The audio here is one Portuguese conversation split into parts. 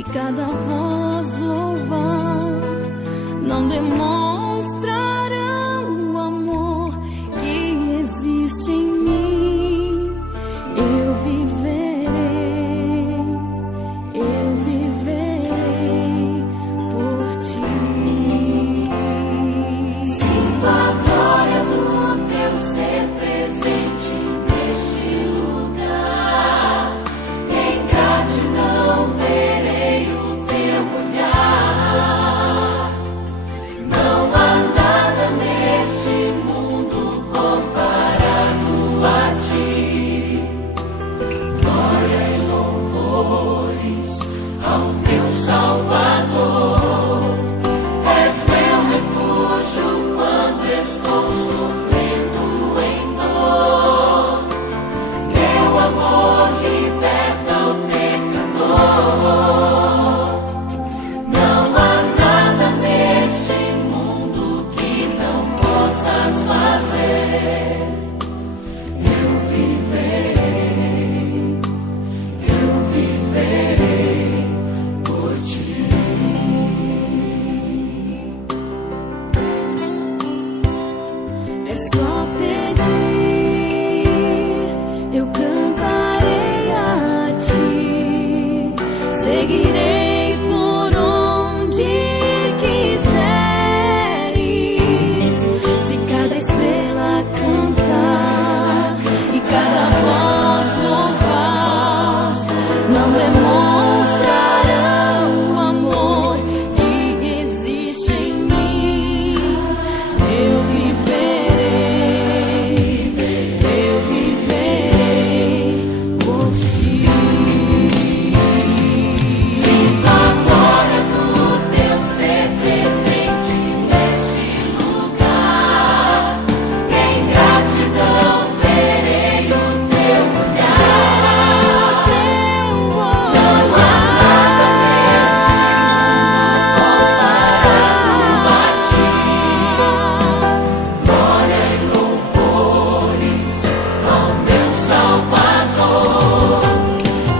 e cada voz louvar, não demonstrarão o amor que existe em mim. Eu viverei por ti. Sinto a glória do teu ser presente neste lugar. Em gratidão verei o teu olhar. Não há nada neste mundo comparado a ti. Glória e louvores ao meu Salvador. És meu refúgio quando estou sofrendo em dor. Meu amor liberta o pecador. Não há nada neste mundo que não possas fazer. Eu viverei por ti. É só pedir, eu cantarei a ti, seguirei por onde quiseres. Se cada estrela cantar e cada voz louvar, não demonstrarão o amor que existe em mim. Eu viverei por ti. Sinto a glória do teu ser presente neste lugar. Em gratidão verei o teu olhar. Não há nada neste mundo comparado a ti. Glória e louvores ao meu Salvador.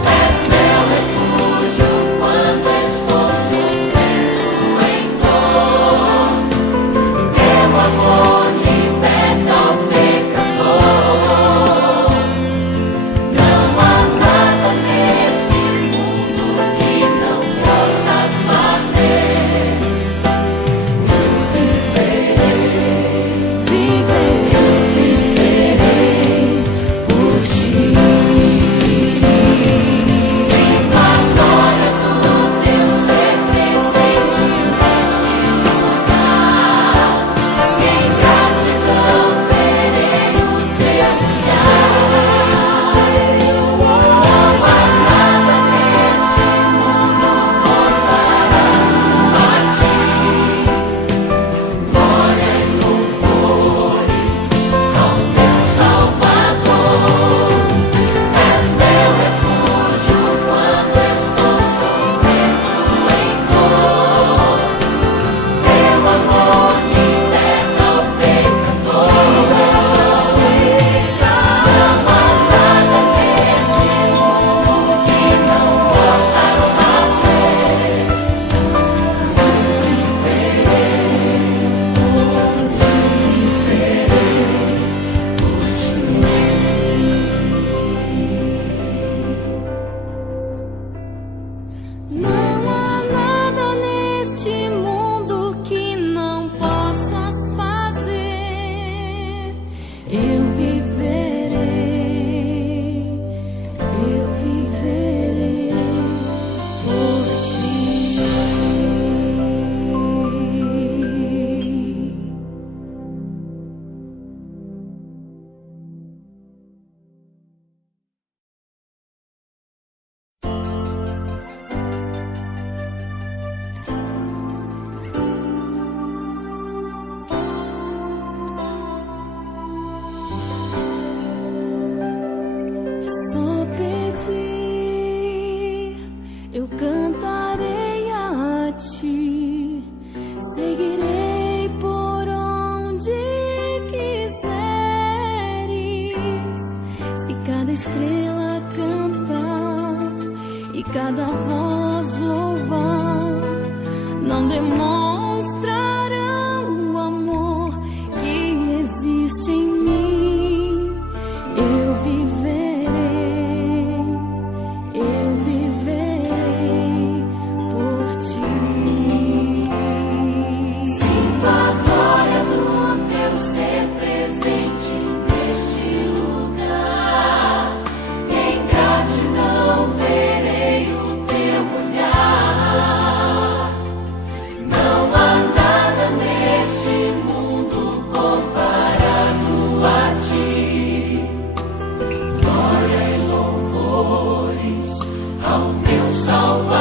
És meu refúgio quando estou sofrendo em dor. Teu amor liberta o pecador. Não há nada neste mundo que não possas fazer. Viverei por ti. Sinto a glória do teu ser presente neste lugar. Em gratidão verei o teu olhar. Não há nada neste mundo comparado a ti. Glória e louvores ao meu Salvador. És meu refúgio quando estou sofrendo em dor. Teu amor liberta o pecador. Não há nada neste mundo que não possas fazer. Não há nada neste mundo que não possas fazer. Eu viverei por ti. É só pedir, eu cantarei a ti, seguirei por onde quiseres. Se cada estrela cantar e cada voz louvar, não demonstrarão o amor que existe em mim. Eu viverei por ti. Sinto a glória do teu ser presente neste lugar. Em gratidão verei o teu olhar. Não há nada neste mundo comparado a ti. Glória e louvores ao meu Salvador.